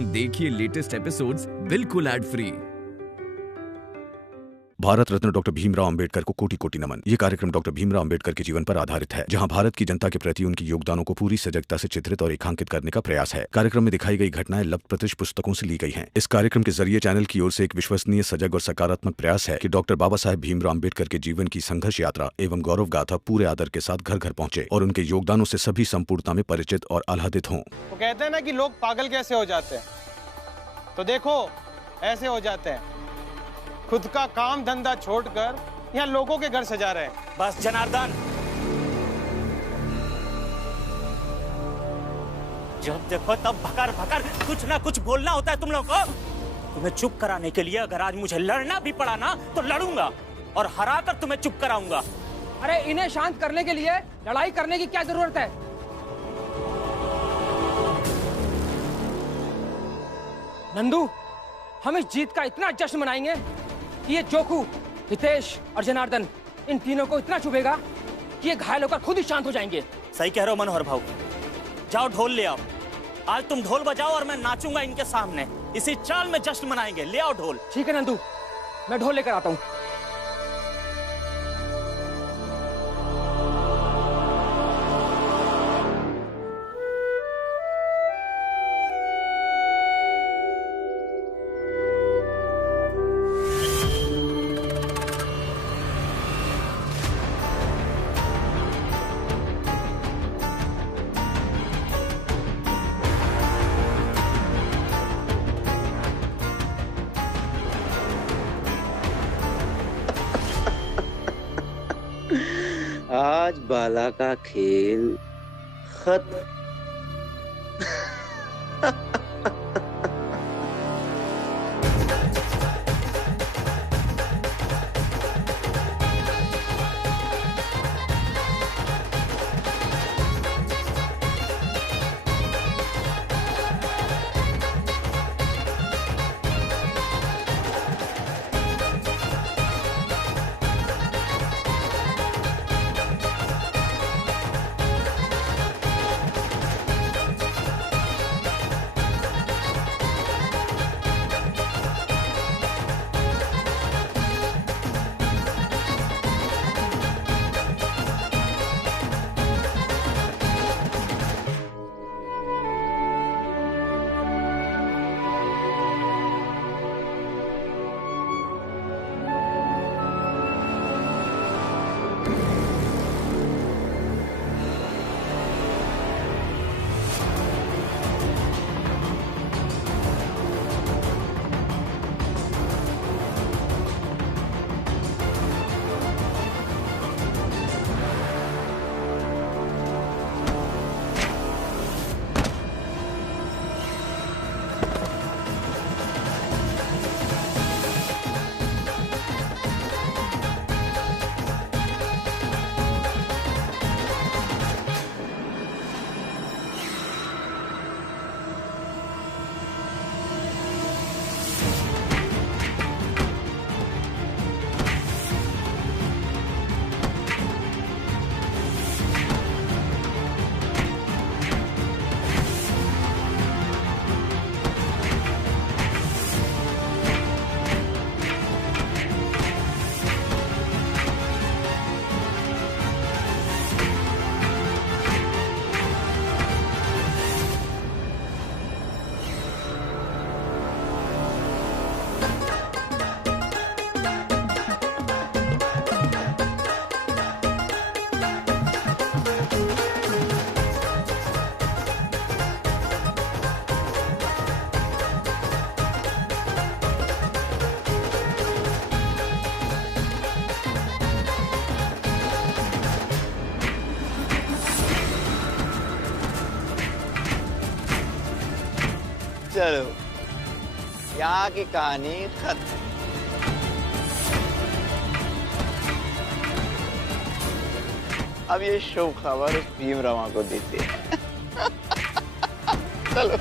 देखिए latest episodes बिल्कुल ad free. Bharat Ratna doctor Bhimrao Ambedkar को कोटि कोटि नमन। ये कार्यक्रम डॉक्टर भीमराव अंबेडकर के जीवन पर आधारित है, जहां भारत की जनता के प्रति उनके योगदानों को पूरी सजगता से चित्रित और रेखांकित करने का प्रयास है। कार्यक्रम में दिखाई गई घटनाएं लब्ध पुस्तकों से ली गई हैं। इस कार्यक्रम के जरिए चैनल की ओर से एक विश्वसनीय, सजग और सकारात्मक प्रयास है कि डॉक्टर बाबा साहेब भीमराव अंबेडकर के जीवन की संघर्ष यात्रा एवं गौरव गाथा पूरे आदर के साथ घर घर पहुंचे और उनके योगदानों से सभी संपूर्णता में परिचित और आह्लादित हों। वो कहते हैं ना कि लोग पागल कैसे हो जाते हैं, तो देखो ऐसे हो जाते हैं। खुद का काम धंधा छोड़कर यहाँ लोगों के घर सजा रहे हैं। बस जनार्दन, जब देखो तब भकर भकर कुछ ना कुछ बोलना होता है तुम लोगों को। तुम्हें चुप कराने के लिए अगर आज मुझे लड़ना भी पड़ा ना तो लड़ूंगा और हराकर तुम्हें चुप कराऊंगा। अरे इन्हें शांत करने के लिए लड़ाई करने की क्या जरूरत है? नंदू, हम इस जीत का इतना जश्न मनाएंगे कि ये जोकू, हितेश और जनार्दन, इन तीनों को इतना चुभेगा कि ये घायल होकर खुद ही शांत हो जाएंगे। सही कह रहे हो मनोहर भाऊ। जाओ ढोल ले आओ। आज तुम ढोल बजाओ और मैं नाचूंगा इनके सामने। इसी चाल में जश्न मनाएंगे। ले आओ ढोल। ठीक है नंदू, मैं ढोल लेकर आता हूँ। आज बाला का खेल खत्म। चलो, यहाँ की कहानी खत्म। अब ये शुभ खबर उस भीमराव को देते हैं। चलो।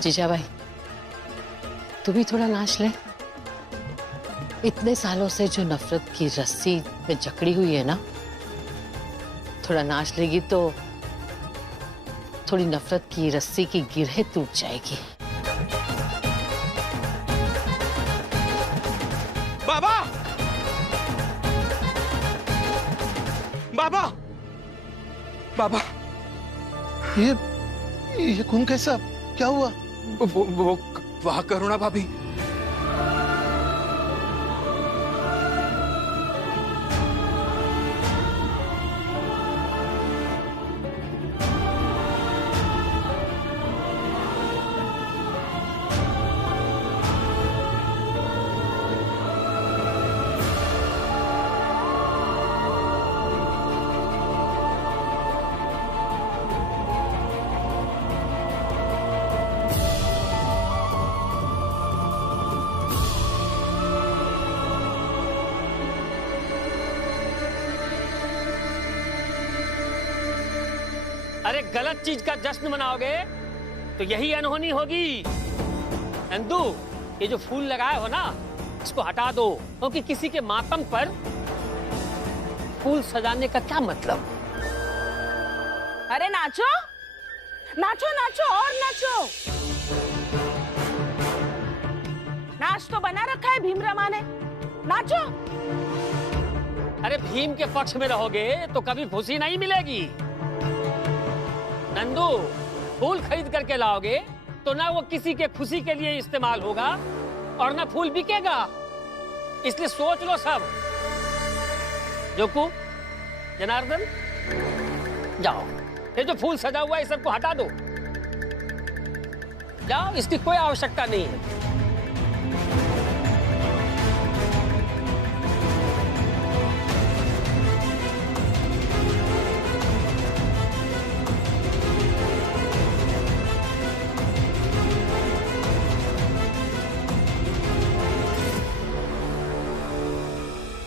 जीजा भाई, तू भी थोड़ा नाच ले। इतने सालों से जो नफरत की रस्सी में जकड़ी हुई है ना, थोड़ा नाच लेगी तो थोड़ी नफरत की रस्सी की गिरह टूट जाएगी। बाबा, बाबा, बाबा, ये खून कैसा? क्या हुआ? वो वहाँ करुणा भाभी। अरे गलत चीज का जश्न मनाओगे तो यही अनहोनी होगी। नंदू, ये जो फूल लगाए हो ना, इसको हटा दो, क्योंकि किसी के मातम पर फूल सजाने का क्या मतलब। अरे नाचो नाचो नाचो और नाचो। नाच तो बना रखा है भीमरामा ने, नाचो। अरे भीम के पक्ष में रहोगे तो कभी खुशी नहीं मिलेगी। नंदू, फूल खरीद करके लाओगे तो ना वो किसी के खुशी के लिए इस्तेमाल होगा और ना फूल बिकेगा। इसलिए सोच लो सब। जोकू, जनार्दन, जाओ, ये जो फूल सजा हुआ है सबको हटा दो। जाओ, इसकी कोई आवश्यकता नहीं है।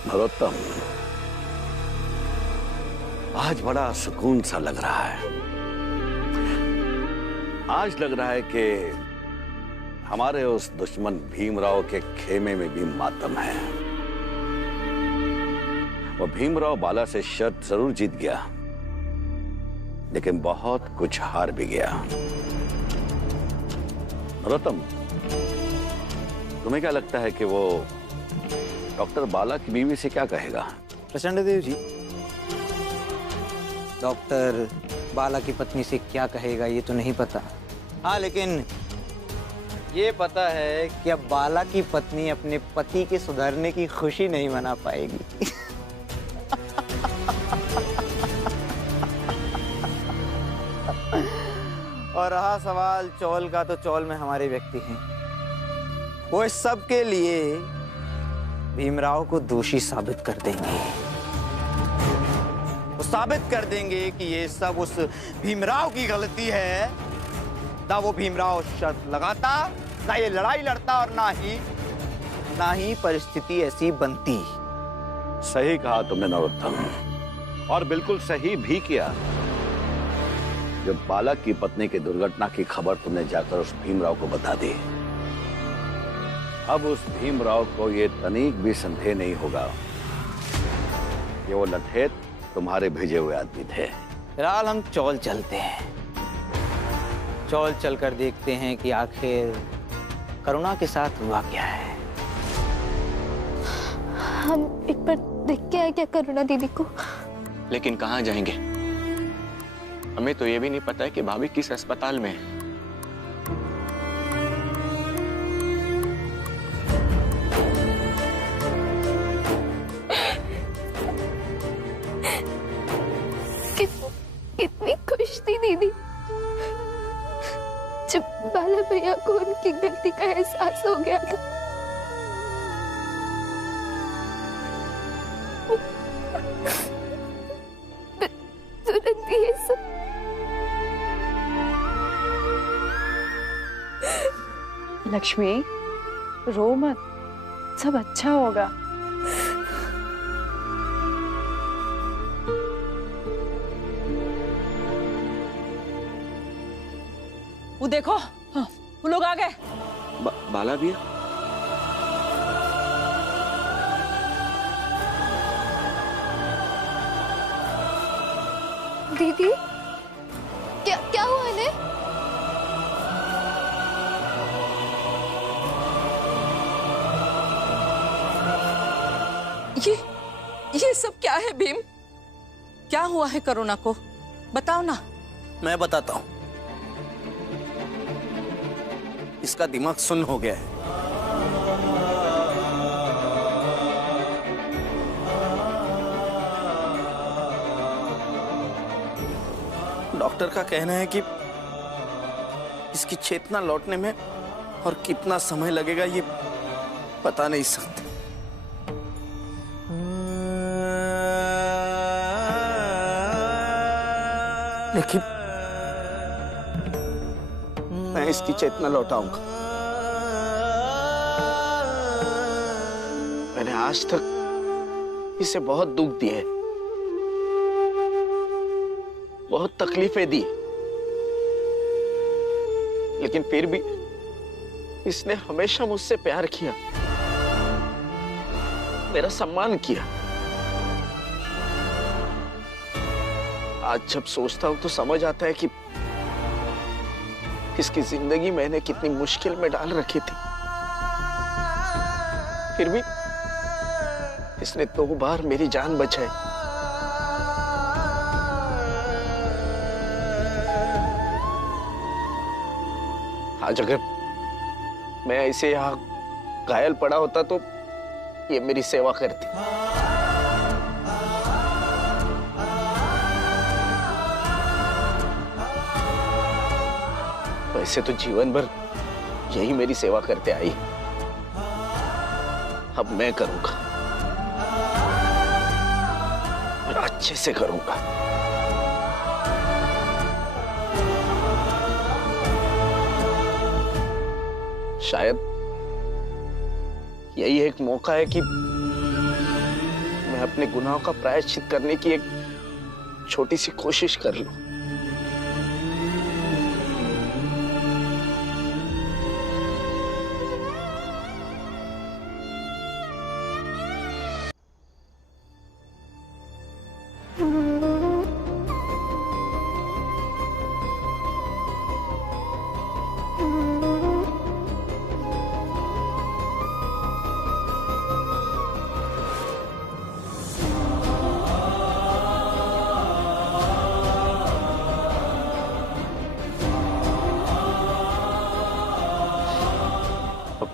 नरोत्तम, आज बड़ा सुकून सा लग रहा है। आज लग रहा है कि हमारे उस दुश्मन भीमराव के खेमे में भी मातम है। वो भीमराव बाला से शर्त जरूर जीत गया, लेकिन बहुत कुछ हार भी गया। नरोत्तम, तुम्हें क्या लगता है कि वो डॉक्टर बाला की बीवी से क्या कहेगा? प्रचंड देव जी, डॉक्टर बाला की पत्नी से क्या कहेगा ये तो नहीं पता। हाँ, लेकिन ये पता है कि अब बाला की पत्नी अपने पति के सुधरने की खुशी नहीं मना पाएगी। और रहा सवाल चौल का, तो चौल में हमारे व्यक्ति हैं। वो इस सब के लिए भीमराव को दोषी साबित कर देंगे। वो साबित कर देंगे कि ये सब उस भीमराव की गलती है। ना वो भीमराव शर्त लगाता, ना ये लड़ाई लड़ता, और ना ही परिस्थिति ऐसी बनती। सही कहा तुमने नरोत्तम, और बिल्कुल सही भी किया। जब बाला की पत्नी की दुर्घटना की खबर तुमने जाकर उस भीमराव को बता दी, अब उस भीमराव को ये तनिक भी संदेह नहीं होगा कि वो लठेत तुम्हारे भेजे हुए आदमी थे। फिलहाल हम चौल चलते हैं। चौल चलकर देखते हैं कि आखिर करुणा के साथ हुआ क्या है। हम एक बार देख के आए क्या करुणा दीदी को? लेकिन कहाँ जाएंगे? हमें तो ये भी नहीं पता है कि भाभी किस अस्पताल में है। कितनी खुश थी दीदी जब बाला भैया को उनकी गलती का एहसास हो गया था। तुरंत ये सब लक्ष्मी, रो मत, सब अच्छा होगा। वो देखो, वो लोग आ गए। बाला भैया? दीदी क्या हुआ इन्हें? ये सब क्या है भीम? क्या हुआ है करुणा को? बताओ ना। मैं बताता हूं। इसका दिमाग सुन्न हो गया है। डॉक्टर का कहना है कि इसकी चेतना लौटने में और कितना समय लगेगा ये बता नहीं सकते। लेकिन मैं इसकी चेतना लौटाऊंगा। मैंने आज तक इसे बहुत दुख दिए, बहुत तकलीफें दी, लेकिन फिर भी इसने हमेशा मुझसे प्यार किया, मेरा सम्मान किया। आज जब सोचता हूं तो समझ आता है कि इसकी जिंदगी मैंने कितनी मुश्किल में डाल रखी थी। फिर भी इसने 2 बार मेरी जान बचाई। आज अगर मैं ऐसे यहां घायल पड़ा होता तो ये मेरी सेवा करती। वैसे तो जीवन भर यही मेरी सेवा करते आई, अब मैं करूंगा और अच्छे से करूंगा। शायद यही एक मौका है कि मैं अपने गुनाहों का प्रायश्चित करने की एक छोटी सी कोशिश कर लूं।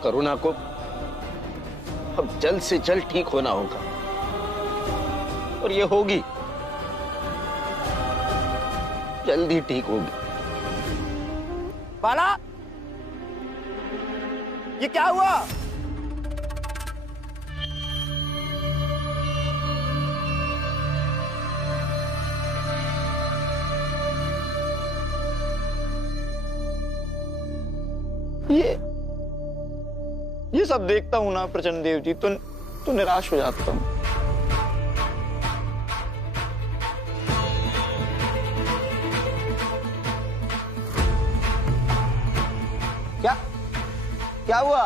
करुणा को अब जल्द से जल्द ठीक होना होगा और ये होगी, जल्द ही ठीक होगी। बाला, ये क्या हुआ? ये सब देखता हूं ना प्रचंड देव जी तो निराश हो जाता हूं। क्या हुआ?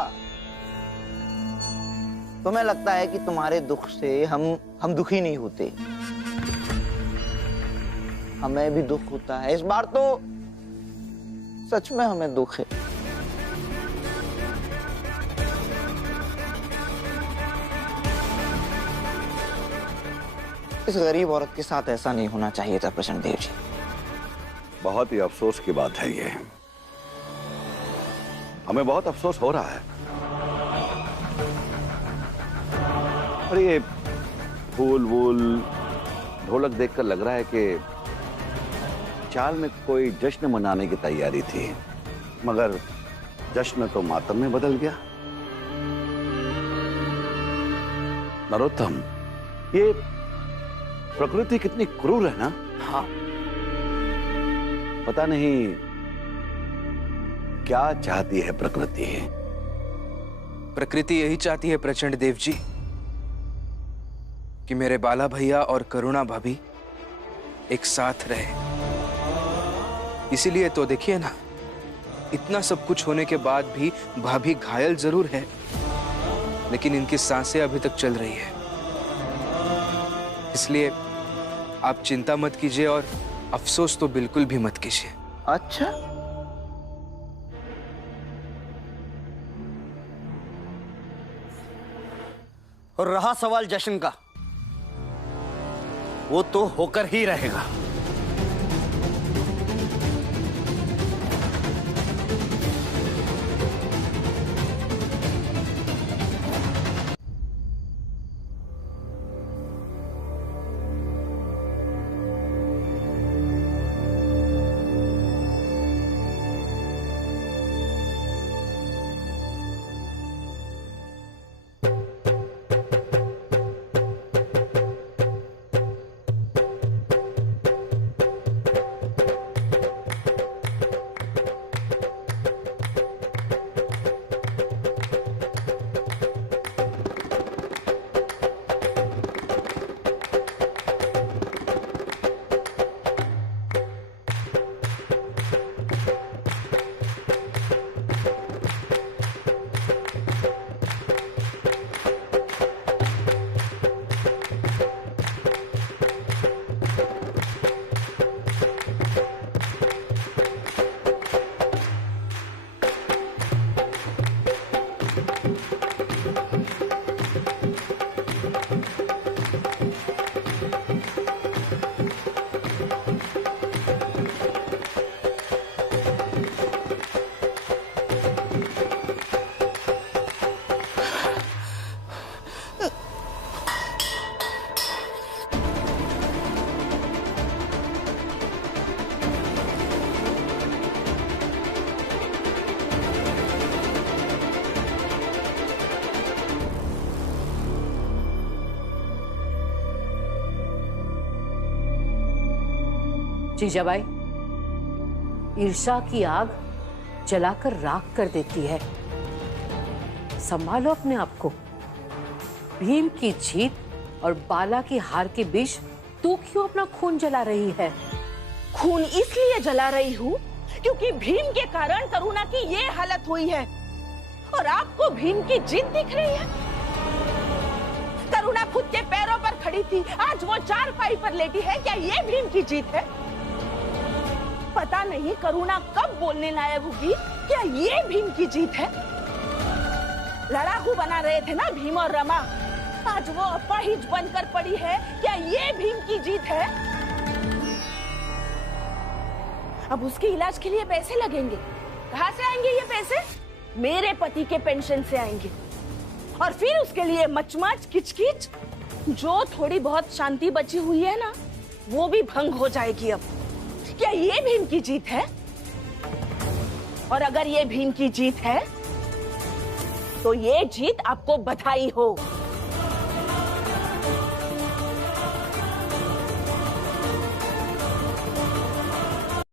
तुम्हें लगता है कि तुम्हारे दुख से हम दुखी नहीं होते? हमें भी दुख होता है। इस बार तो सच में हमें दुख है। इस गरीब औरत के साथ ऐसा नहीं होना चाहिए था प्रचंड देव जी। बहुत ही अफसोस की बात है ये। हमें बहुत अफसोस हो रहा है। और ये फूल वूल ढोलक देखकर लग रहा है कि चाल में कोई जश्न मनाने की तैयारी थी, मगर जश्न तो मातम में बदल गया। नरोत्तम, ये प्रकृति कितनी क्रूर है ना। हाँ। पता नहीं क्या चाहती है प्रकृति। प्रकृति यही चाहती है प्रचंड देव जी कि मेरे बाला भैया और करुणा भाभी एक साथ रहे। इसीलिए तो देखिए ना, इतना सब कुछ होने के बाद भी भाभी घायल जरूर है, लेकिन इनकी सांसें अभी तक चल रही है। इसलिए आप चिंता मत कीजिए और अफसोस तो बिल्कुल भी मत कीजिए। अच्छा, और रहा सवाल जश्न का, वो तो होकर ही रहेगा। जीजाबाई, ईर्ष्या की आग जलाकर राख कर देती है। संभालो अपने आप को। भीम की जीत और बाला की हार के बीच तू क्यों अपना खून जला रही है? खून इसलिए जला रही हूँ क्योंकि भीम के कारण करुणा की ये हालत हुई है और आपको भीम की जीत दिख रही है। करुणा खुद के पैरों पर खड़ी थी, आज वो चारपाई पर लेटी है। क्या ये भीम की जीत है? पता नहीं करुणा कब बोलने लायक होगी। क्या ये भीम की जीत है? लड़ाकू बना रहे थे ना भीम और रमा, आज वो अपाहिज बनकर पड़ी है। क्या ये भीम की जीत है? अब उसके इलाज के लिए पैसे लगेंगे। कहाँ से आएंगे ये पैसे? मेरे पति के पेंशन से आएंगे। और फिर उसके लिए मचमच किचकिच, जो थोड़ी बहुत शांति बची हुई है ना, वो भी भंग हो जाएगी अब। क्या ये भीम की जीत है? और अगर ये भीम की जीत है तो ये जीत आपको बधाई हो।